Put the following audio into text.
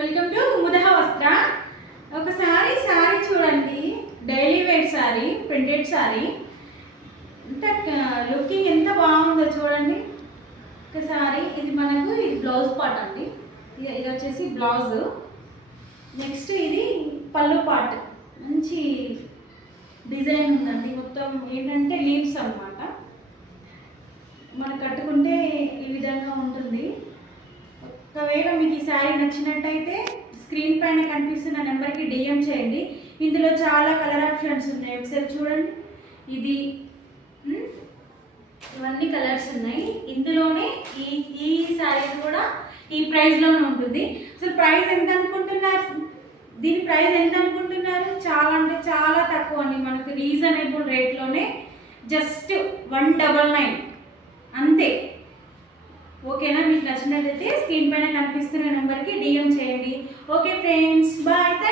Welcome to ముదహ వస్త్ర. ఒకసారి శారీ చూడండి, daily wear sari, printed sari. ఎంత లుకింగ్ ఎంత బాగుందో చూడండి ఒకసారి. ఇది మనకు ఇది బ్లౌజ్ పార్ట్ అండి, ఇది వచ్చేసి బ్లౌజ్. నెక్స్ట్ ఇది పళ్ళు పార్ట్, మంచి డిజైన్ ఉందండి. మొత్తం ఏంటంటే లీవ్స్ అన్నమాట. మనం కట్టుకుంటే ఈ విధంగా ఉంటుంది. ఒకవేళ మీకు ఈ శారీ నచ్చినట్టయితే స్క్రీన్ పైన కనిపిస్తున్న నెంబర్కి డిఎం చేయండి. ఇందులో చాలా కలర్ ఆప్షన్స్ ఉన్నాయి, ఒకసారి చూడండి. ఇది ఇవన్నీ కలర్స్ ఉన్నాయి. ఇందులోనే ఈ ఈ శారీస్ కూడా ఈ ప్రైస్లోనే ఉంటుంది. అసలు ప్రైస్ ఎంత అనుకుంటున్నారు? దీని ప్రైస్ ఎంత అనుకుంటున్నారు? చాలా అంటే చాలా తక్కువ అండి, మనకు రీజనబుల్ రేట్లోనే. జస్ట్ 199 అంతే. ఓకేనా? మీకు నచ్చినట్లయితే స్క్రీన్ పైన కనిపిస్తున్న నెంబర్కి డిఎం చేయండి. Okay friends, bye.